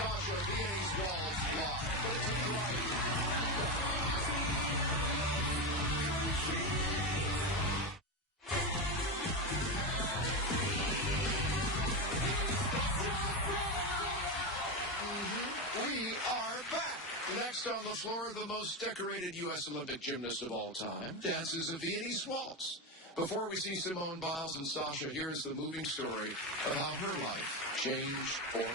Sasha, Vinennese Waltz live. But it's a We are back. Next on the floor, the most decorated U.S. Olympic gymnast of all time dances a Viennese waltz. Before we see Simone, Biles, and Sasha, here's the moving story of how her life changed forever.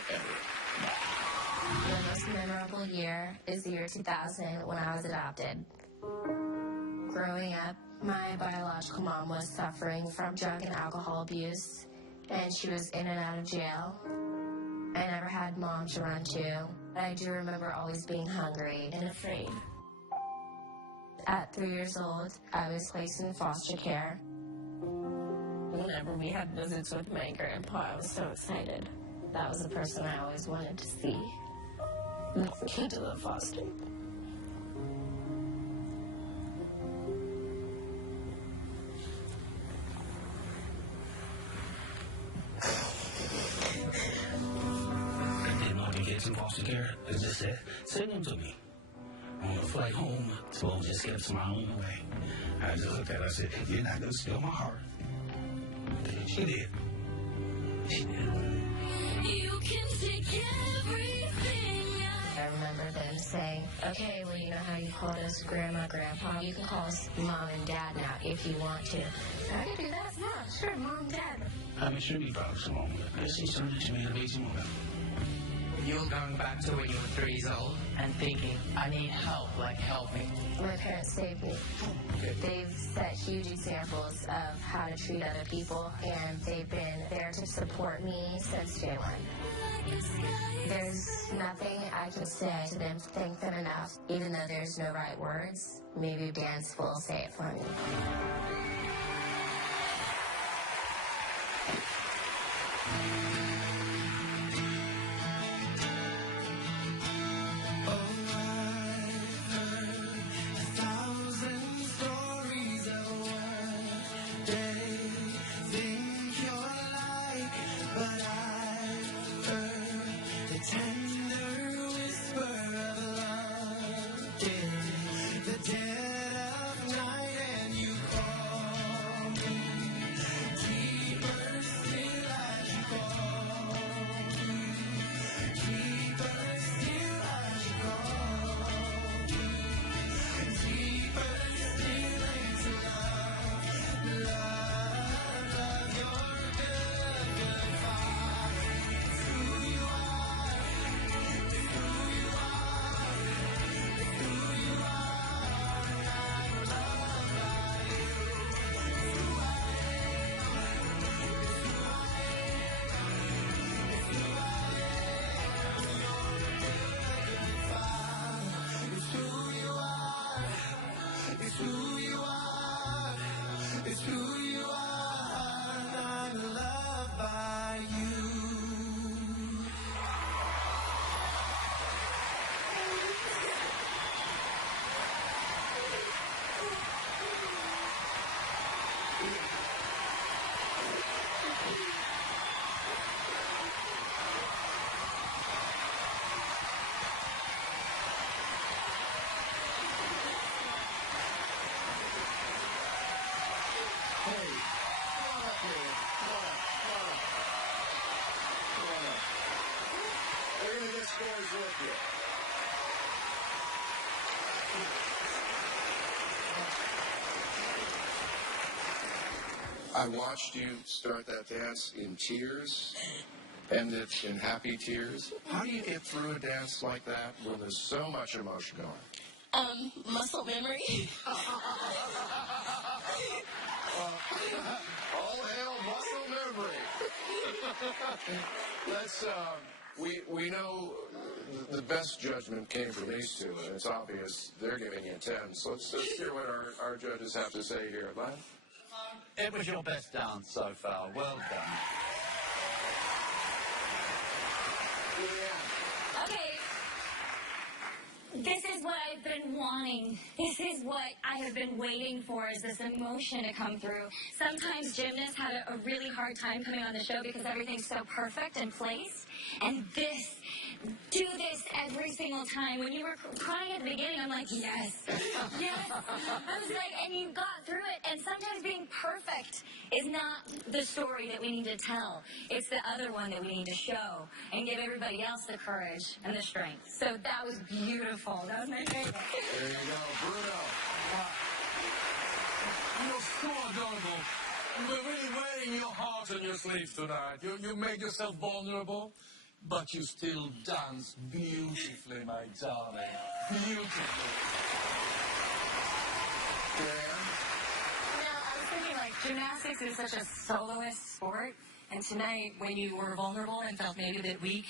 The most memorable year is the year 2000 when I was adopted. Growing up, my biological mom was suffering from drug and alcohol abuse, and she was in and out of jail. I never had mom to run to. I do remember always being hungry and afraid. At 3 years old, I was placed in foster care. Whenever we had visits with my grandpa, I was so excited. That was the person I always wanted to see. Into the foster. Kids in foster care, they just said, send them to me. On the flight home, so just get to my own way. I just looked at her, I said, you're not going to steal my heart. She did. She did. You can take everything. I remember them saying, okay, well, you know how you called us grandma, grandpa? You can call us mom and dad now if you want to. I can do that. Yeah, sure, mom, dad. I mean, should be proud of Simone. She turned into me an amazing woman. You're going back to when you were 3 years old and thinking, I need help, like help me. My parents saved me. They've set huge examples of how to treat other people, and they've been there to support me since day one. There's nothing I can say to them to thank them enough, even though there's no right words. Maybe dance will say it for me. I watched you start that dance in tears, end it in happy tears. How do you get through a dance like that when there's so much emotion going? Muscle memory. All hail muscle memory. Let's, we know the best judgment came from these two, and it's obvious they're giving you 10. So let's hear what our judges have to say here. Len? It was your best dance so far. Well done. Okay. This is what I've been wanting. This is what I have been waiting for, is this emotion to come through. Sometimes gymnasts have a really hard time coming on the show because everything's so perfect and placed. And this do this every single time. When you were crying at the beginning, I'm like, yes, yes. I was like, and you got through it. And sometimes being perfect is not the story that we need to tell. It's the other one that we need to show and give everybody else the courage and the strength. So that was beautiful. That was my favorite. There you go, Bruno. You're so adorable. You're really wearing your heart on your sleeve tonight. You made yourself vulnerable, but you still dance beautifully, my darling. Beautifully. Now, I was thinking, like, gymnastics is such a soloist sport, and tonight, when you were vulnerable and felt maybe a bit weak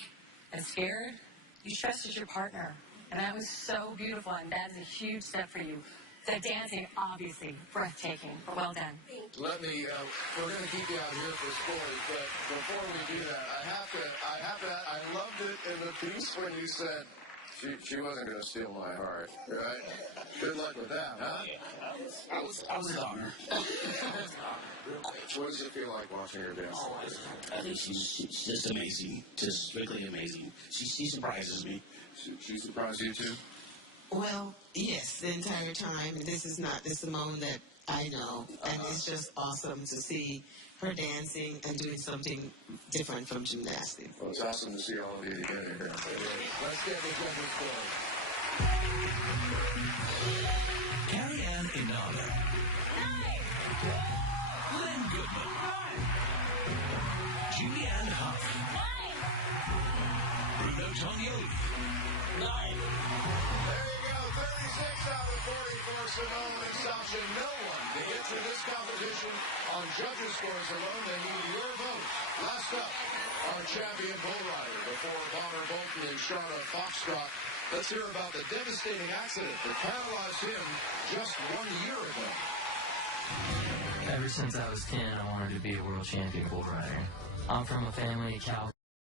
and scared, you trusted your partner, and that was so beautiful, and that is a huge step for you. So dancing, obviously, breathtaking, but well done. Let me, we're going to keep you out here for sport, but before we do that, I loved it in the piece when you said she wasn't going to steal my heart, right? Good luck with that, huh? I was in honor. What does it feel like watching her dance? I think she's just amazing, just strictly amazing. She surprises me. She surprised you too? Well, yes, the entire time. This is not the Simone that I know. And it's just awesome to see her dancing and doing something different from gymnastics. Well, it's awesome to see all of you together here. Let's get the judges scored. Carrie Ann Inaba. Lynn Goodman. Julianne Huff. Bruno Tognoli. 9. There you go, 36 out of 40 for Simone and Sasha. No one to get to this competition on judges' scores alone. They need your vote. Last up, our champion bull rider before Bonner Bolton and Charlotte Foxtrot. Let's hear about the devastating accident that paralyzed him just 1 year ago. Ever since I was 10, I wanted to be a world champion bull rider. I'm from a family of cow.